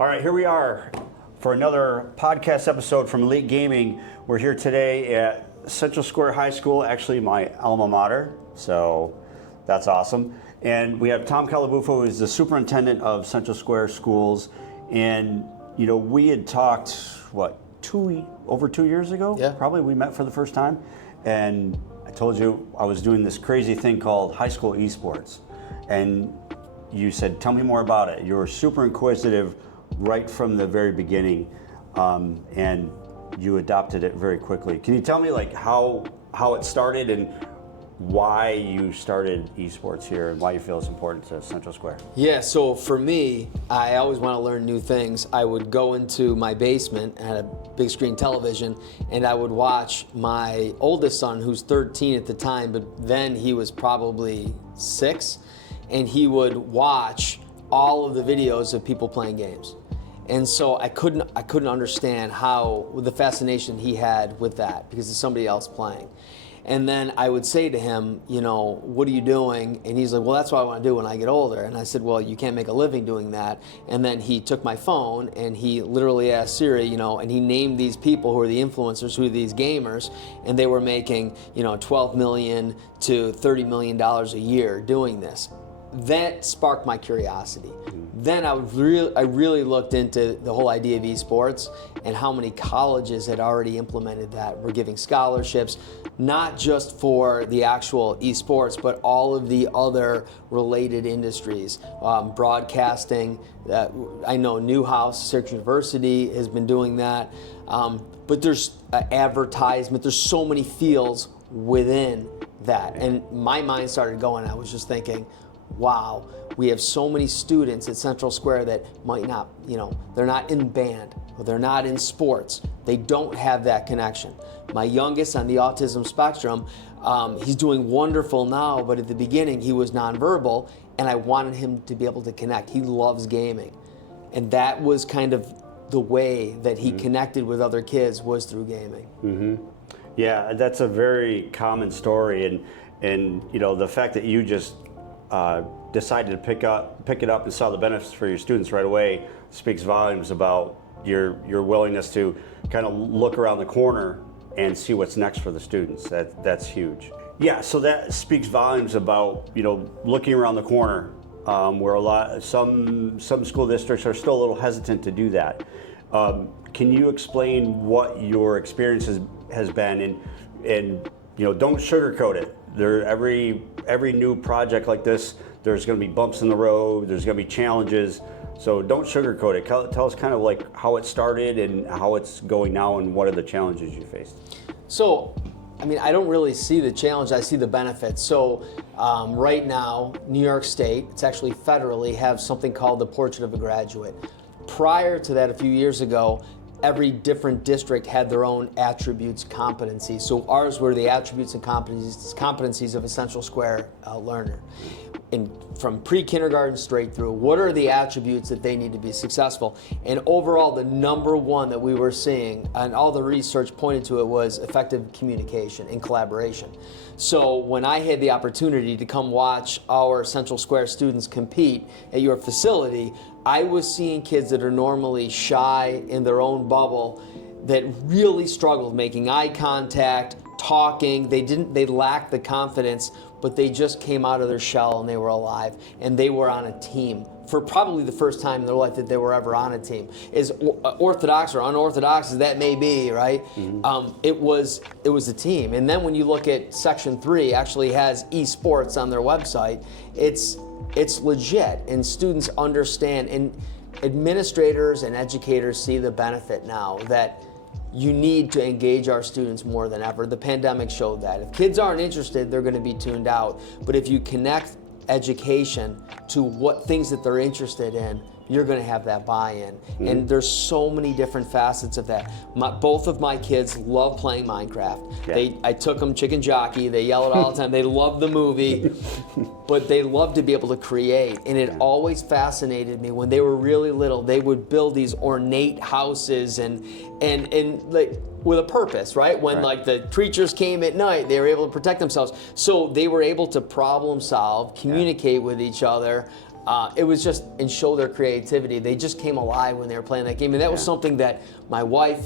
All right, here we are for another podcast episode from Elite Gaming. We're here today at Central Square High School, actually my alma mater, so that's awesome. And we have Tom Colabufo, who is the superintendent of Central Square Schools. And, you know, we had talked, over 2 years ago? Yeah. Probably we met for the first time. And I told you I was doing this crazy thing called high school esports. And you said, tell me more about it. You were super inquisitive right from the very beginning, and you adopted it very quickly. Can you tell me like how it started and why you started esports here and why you feel it's important to Central Square? Yeah, so for me, I always want to learn new things. I would go into my basement, I had a big screen television, and I would watch my oldest son, who's 13 at the time, but then he was probably 6, and he would watch all of the videos of people playing games. And so I couldn't understand how the fascination he had with that because it's somebody else playing. And then I would say to him, you know, what are you doing? And he's like, well, that's what I want to do when I get older. And I said, well, you can't make a living doing that. And then he took my phone and he literally asked Siri, you know, and he named these people who are the influencers, who are these gamers, and they were making, you know, $12 million to $30 million a year doing this. That sparked my curiosity. Then I really looked into the whole idea of esports and how many colleges had already implemented that. We're giving scholarships, not just for the actual esports, but all of the other related industries. Broadcasting, I know Newhouse, Syracuse University has been doing that. But there's advertisement, there's so many fields within that. And my mind started going, I was just thinking, wow, we have so many students at Central Square that might not, you know, they're not in band or they're not in sports. They don't have that connection. My youngest on the autism spectrum, he's doing wonderful now, but at the beginning he was nonverbal and I wanted him to be able to connect. He loves gaming. And that was kind of the way that he connected with other kids was through gaming. Mm-hmm. Yeah, that's a very common story. And you know, the fact that you just decided to pick it up and saw the benefits for your students right away speaks volumes about your willingness to kind of look around the corner and see what's next for the students. That's huge. Yeah, so that speaks volumes about, you know, looking around the corner, where some school districts are still a little hesitant to do that. Can you explain what your experience has been, and you know, don't sugarcoat it. Every new project like this, there's going to be bumps in the road, there's going to be challenges, so don't sugarcoat it. Tell us kind of like how it started and how it's going now and what are the challenges you faced. So, I mean, I don't really see the challenge, I see the benefits. So right now, New York State, it's actually federally, have something called the Portrait of a Graduate. Prior to that, a few years ago, every different district had their own attributes, competencies. So ours were the attributes and competencies of a Central Square learner. And from pre-kindergarten straight through, what are the attributes that they need to be successful? And overall, the number one that we were seeing, and all the research pointed to it, was effective communication and collaboration. So when I had the opportunity to come watch our Central Square students compete at your facility, I was seeing kids that are normally shy in their own bubble that really struggled making eye contact, talking. They lacked the confidence, but they just came out of their shell and they were alive and they were on a team for probably the first time in their life that they were ever on a team. As orthodox or unorthodox as that may be, right? It was a team. And then when you look at Section 3, actually has esports on their website, it's legit and students understand, and administrators and educators see the benefit now that you need to engage our students more than ever. The pandemic showed that. If kids aren't interested, they're going to be tuned out. But if you connect education to what things that they're interested in, you're going to have that buy-in. And there's so many different facets of that. Both of my kids love playing Minecraft. Yeah. I took them chicken jockey. They yell it all the time. They love the movie, but they love to be able to create. And it always fascinated me when they were really little. They would build these ornate houses and like with a purpose, right? When like the creatures came at night, they were able to protect themselves. So they were able to problem solve, communicate with each other. it was just, and show their creativity. They just came alive when they were playing that game, and that was something that my wife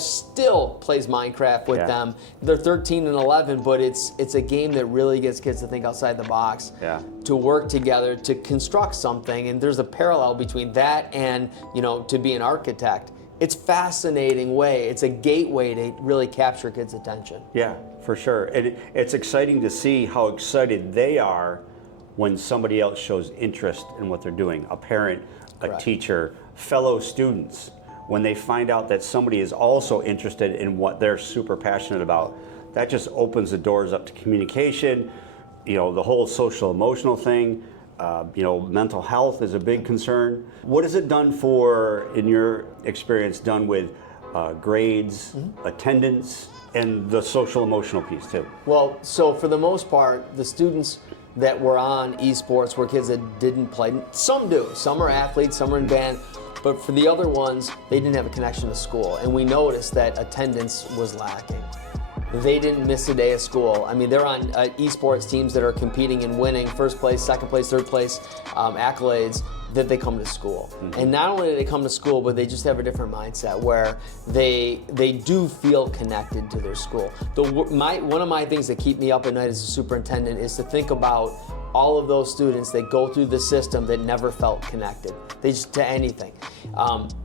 still plays Minecraft with them. They're 13 and 11, but it's a game that really gets kids to think outside the box, to work together to construct something. And there's a parallel between that and, you know, to be an architect. It's a fascinating way. It's a gateway to really capture kids' attention. Yeah, for sure. It's exciting to see how excited they are when somebody else shows interest in what they're doing. A parent, a teacher, fellow students, when they find out that somebody is also interested in what they're super passionate about. That just opens the doors up to communication, you know, the whole social emotional thing. You know, mental health is a big concern. What has it done for, in your experience, done with grades, attendance, and the social emotional piece too? Well, so for the most part, the students that were on esports were kids that didn't play. Some do. Some are athletes, some are in band. But for the other ones, they didn't have a connection to school. And we noticed that attendance was lacking. They didn't miss a day of school. I mean, they're on esports teams that are competing and winning first place, second place, third place accolades, that they come to school. And not only do they come to school, but they just have a different mindset where they do feel connected to their school. One of my things that keep me up at night as a superintendent is to think about all of those students that go through the system that never felt connected. They just to anything.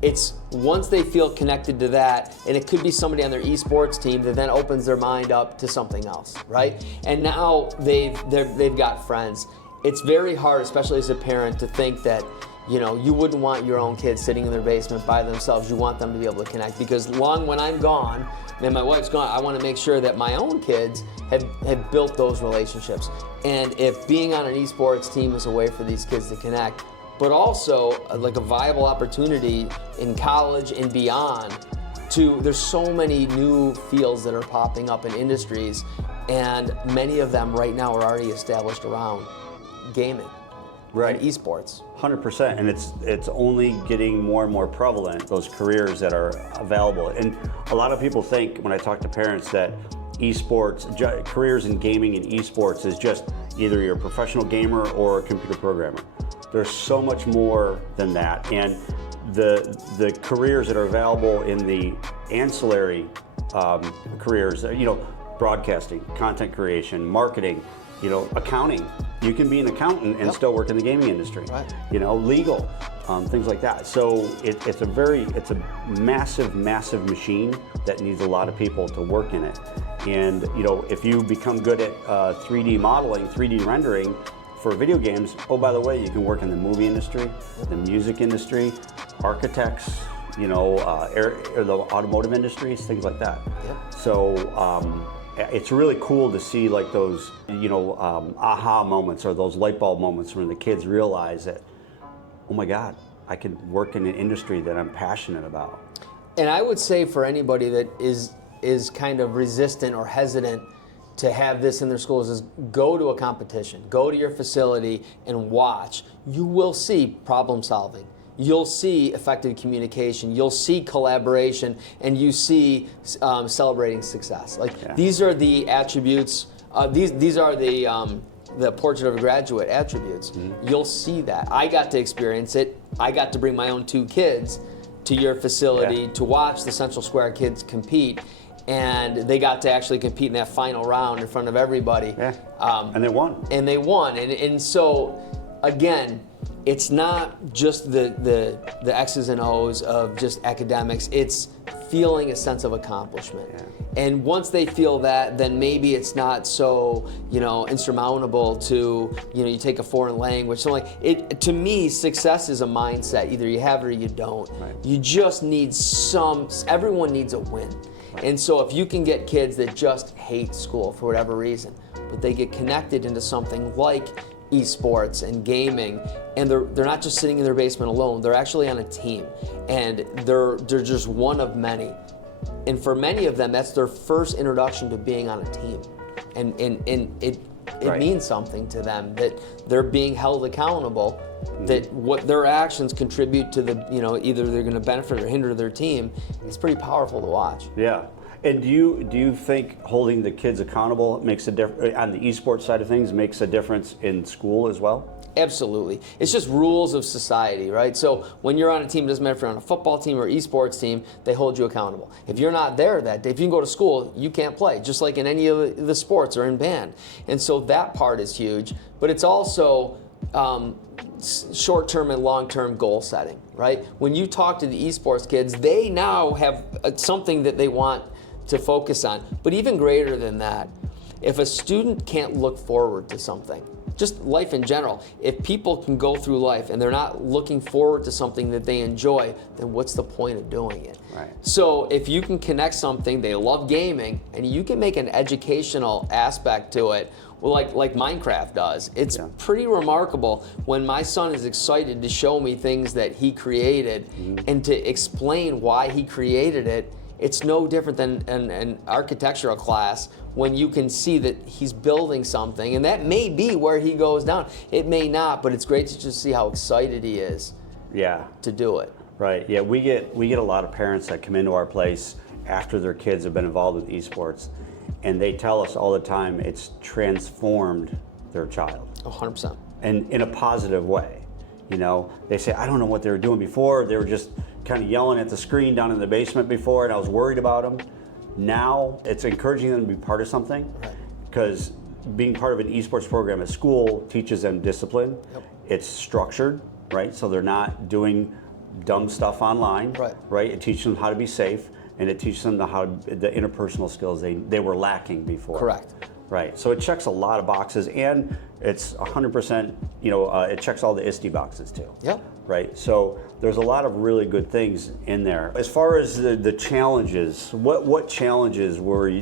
It's once they feel connected to that, and it could be somebody on their esports team that then opens their mind up to something else, right? And now they've got friends. It's very hard, especially as a parent, to think that, you know, you wouldn't want your own kids sitting in their basement by themselves. You want them to be able to connect, because when I'm gone and my wife's gone, I want to make sure that my own kids have built those relationships. And if being on an esports team is a way for these kids to connect, but also like a viable opportunity in college and beyond, there's so many new fields that are popping up in industries, and many of them right now are already established around gaming, and esports. 100%, and it's only getting more and more prevalent, those careers that are available. And a lot of people think, when I talk to parents, that esports, careers in gaming and esports is just either you're a professional gamer or a computer programmer. There's so much more than that, and the careers that are available in the ancillary careers, you know, broadcasting, content creation, marketing, you know, accounting. You can be an accountant and still work in the gaming industry. You know, legal, things like that. So it's a massive machine that needs a lot of people to work in it. And you know, if you become good at 3D modeling, 3D rendering for video games, oh, by the way, you can work in the movie industry, the music industry, architects, you know, or the automotive industries, things like that. So it's really cool to see like those, you know, aha moments, or those light bulb moments when the kids realize that, oh my God, I can work in an industry that I'm passionate about. And I would say for anybody that is kind of resistant or hesitant to have this in their schools, is go to a competition, go to your facility and watch. You will see problem solving. You'll see effective communication, you'll see collaboration, and you see celebrating success. Like these are the attributes, these are the portrait of a graduate attributes. You'll see that. I got to experience it. I got to bring my own 2 kids to your facility to watch the Central Square kids compete, and they got to actually compete in that final round in front of everybody. And they won. And so, again, it's not just the X's and O's of just academics, it's feeling a sense of accomplishment. And once they feel that, then maybe it's not so, you know, insurmountable to, you know, you take a foreign language. So like, to me, success is a mindset. Either you have it or you don't. You just need everyone needs a win. And so if you can get kids that just hate school for whatever reason, but they get connected into something like esports and gaming, and they're not just sitting in their basement alone, they're actually on a team, and they're just one of many. And for many of them, that's their first introduction to being on a team. And it means something to them, that they're being held accountable, that what their actions contribute to the, you know, either they're going to benefit or hinder their team. It's pretty powerful to watch. Yeah. And do you think holding the kids accountable makes a difference on the esports side of things, makes a difference in school as well? Absolutely. It's just rules of society, right? So when you're on a team, it doesn't matter if you're on a football team or esports team, they hold you accountable. If you're not there that day, if you can go to school, you can't play, just like in any of the sports or in band. And so that part is huge, but it's also short-term and long-term goal setting, right? When you talk to the esports kids, they now have something that they want to focus on. But even greater than that, if a student can't look forward to something, just life in general, if people can go through life and they're not looking forward to something that they enjoy, then what's the point of doing it? Right. So if you can connect something, they love gaming, and you can make an educational aspect to it, well, like Minecraft does. It's pretty remarkable when my son is excited to show me things that he created and to explain why he created it. It's no different than an architectural class when you can see that he's building something, and that may be where he goes down. It may not, but it's great to just see how excited he is to do it. Right, yeah, we get a lot of parents that come into our place after their kids have been involved with esports, and they tell us all the time it's transformed their child. 100%. And in a positive way. You know, they say, I don't know what they were doing before. They were just kind of yelling at the screen down in the basement before, and I was worried about them. Now it's encouraging them to be part of something, because being part of an esports program at school teaches them discipline. It's structured, right? So they're not doing dumb stuff online, right? It teaches them how to be safe, and it teaches them the interpersonal skills they were lacking before. Correct. Right, so it checks a lot of boxes, and it's 100%, you know, it checks all the ISTE boxes too. Right, so there's a lot of really good things in there. As far as the challenges, what challenges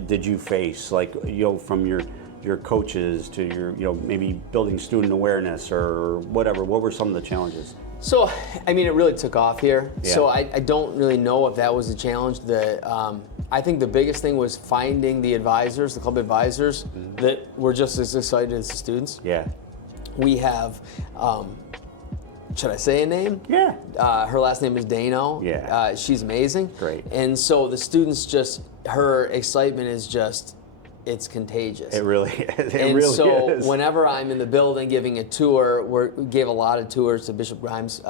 did you face, like, you know, from your coaches to your, you know, maybe building student awareness or whatever? What were some of the challenges? So, I mean, it really took off here. So I don't really know if that was a challenge. I think the biggest thing was finding the advisors, the club advisors, that were just as excited as the students. We have, should I say a name? Her last name is Dano. She's amazing. Great. And so the students her excitement is just, it's contagious. It really is. And so whenever I'm in the building giving a tour, we gave a lot of tours to Bishop Grimes'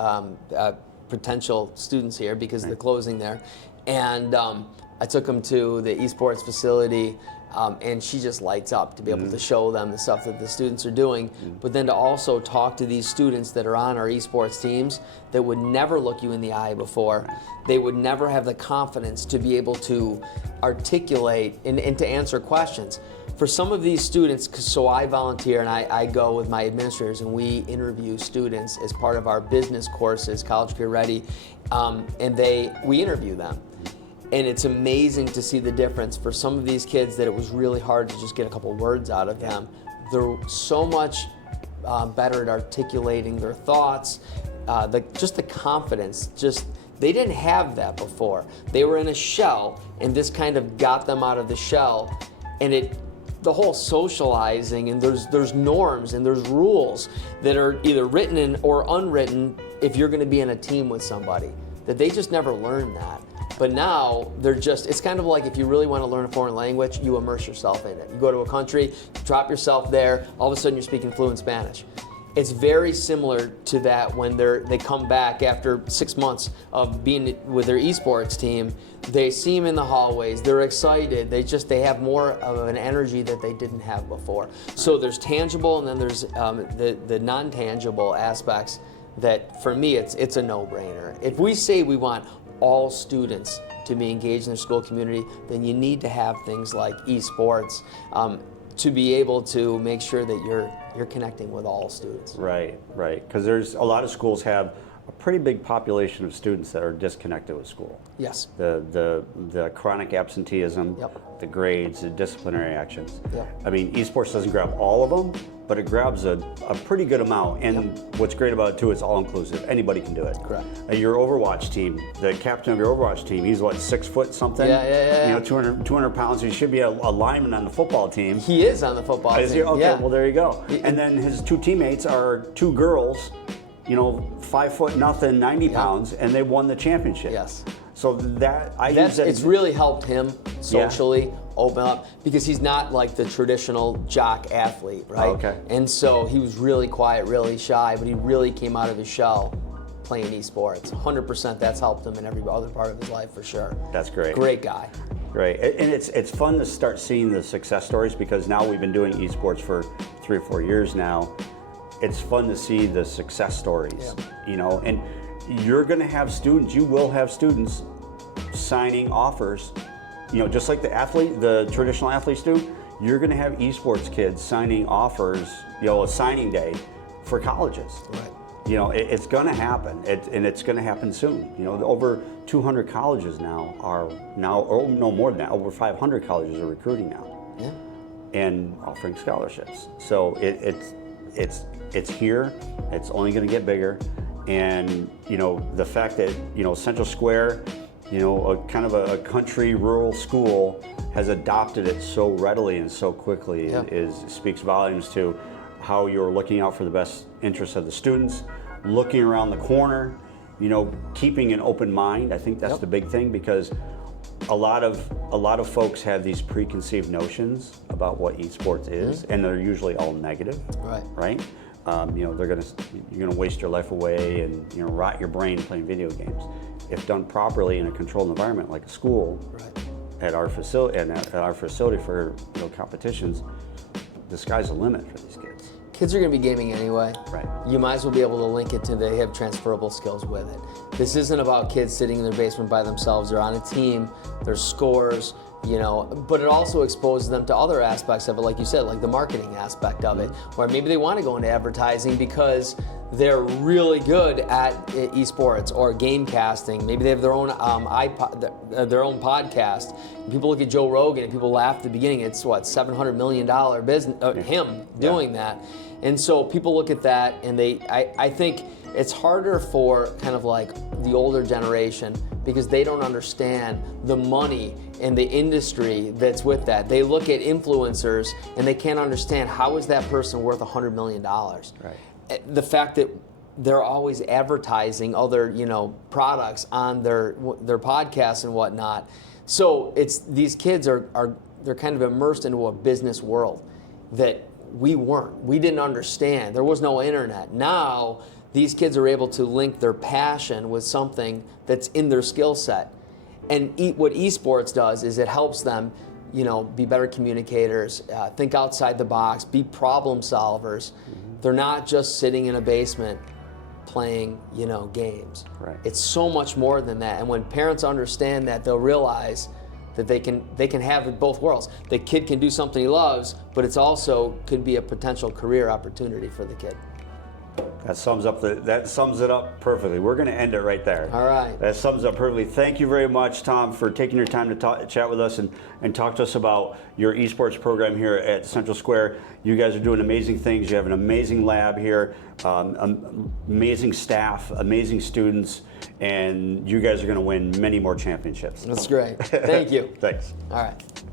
potential students here because of the closing there. And I took them to the esports facility, and she just lights up to be able to show them the stuff that the students are doing, but then to also talk to these students that are on our esports teams that would never look you in the eye before. They would never have the confidence to be able to articulate and to answer questions. For some of these students, so I volunteer and I go with my administrators and we interview students as part of our business courses, College Career Ready, and we interview them. And it's amazing to see the difference. For some of these kids that it was really hard to just get a couple words out of them, they're so much better at articulating their thoughts, just the confidence, they didn't have that before. They were in a shell, and this kind of got them out of the shell, and the whole socializing, and there's norms and there's rules that are either written or unwritten if you're gonna be in a team with somebody, that they just never learned that. But now it's kind of like if you really want to learn a foreign language, you immerse yourself in it. You go to a country, you drop yourself there, all of a sudden you're speaking fluent Spanish. It's very similar to that when they come back after 6 months of being with their esports team. They see them in the hallways, they're excited, they have more of an energy that they didn't have before. So there's tangible, and then there's the non-tangible aspects that, for me, it's a no-brainer. If we say we want all students to be engaged in their school community, then you need to have things like esports to be able to make sure that you're connecting with all students. Right, because there's a lot of schools have a pretty big population of students that are disconnected with school. Yes. The chronic absenteeism, the grades, the disciplinary actions. I mean, esports doesn't grab all of them, but it grabs a pretty good amount. And what's great about it too, it's all inclusive. Anybody can do it. Correct. Your Overwatch team, the captain of your Overwatch team, he's what, 6 foot something? Yeah. You know, 200 pounds. He should be a lineman on the football team. He is on the football team. Is he? Okay, well there you go. And then his 2 teammates are 2 girls, you know, 5 foot nothing, 90 pounds, and they won the championship. Yes. So it's really helped him socially, open up, because he's not like the traditional jock athlete, right? Okay. And so he was really quiet, really shy, but he really came out of his shell playing esports. 100% that's helped him in every other part of his life for sure. That's great. Great guy. Great. And it's fun to start seeing the success stories, because now we've been doing esports for 3 or 4 years now. It's fun to see the success stories, you know, and you're going to have students, you will have students signing offers, you know, just like the traditional athletes do. You're going to have esports kids signing offers, you know, a signing day for colleges. Right. You know, it's going to happen, and it's going to happen soon. You know, over 200 colleges now, or no more than that, over 500 colleges are recruiting now, and offering scholarships. So it's here. It's only going to get bigger, and you know, the fact that, you know, Central Square, you know, a kind of a country rural school has adopted it so readily and so quickly speaks volumes to how you're looking out for the best interests of the students, looking around the corner, you know, keeping an open mind. I think that's the big thing, because a lot of folks have these preconceived notions about what esports is, and they're usually all negative. Right? You know, you're gonna waste your life away and, you know, rot your brain playing video games. If done properly in a controlled environment like a school, at our facility for, you know, competitions, the sky's the limit for these kids. Kids are going to be gaming anyway. Right. You might as well be able to link it to they have transferable skills with it. This isn't about kids sitting in their basement by themselves. They're on a team. There's scores, you know, but it also exposes them to other aspects of it, like you said, like the marketing aspect of it, where maybe they want to go into advertising because they're really good at esports or game casting. Maybe they have their own iPod, their own podcast. And people look at Joe Rogan and people laugh at the beginning. It's what, $700 million business, him doing that. And so people look at that, and I think it's harder for kind of like the older generation, because they don't understand the money and the industry that's with that. They look at influencers and they can't understand, how is that person worth $100 million? Right. The fact that they're always advertising other, you know, products on their podcasts and whatnot. So these kids they're kind of immersed into a business world that we weren't. We didn't understand. There was no internet. Now these kids are able to link their passion with something that's in their skill set. And what esports does is it helps them, you know, be better communicators, think outside the box, be problem solvers. They're not just sitting in a basement playing, you know, games. Right. It's so much more than that. And when parents understand that, they'll realize that they can have it both worlds. The kid can do something he loves, but it's also could be a potential career opportunity for the kid. That sums it up perfectly. We're going to end it right there. All right. That sums it up perfectly. Thank you very much, Tom, for taking your time to chat with us and talk to us about your esports program here at Central Square. You guys are doing amazing things. You have an amazing lab here, amazing staff, amazing students, and you guys are going to win many more championships. That's great. Thank you. Thanks. All right.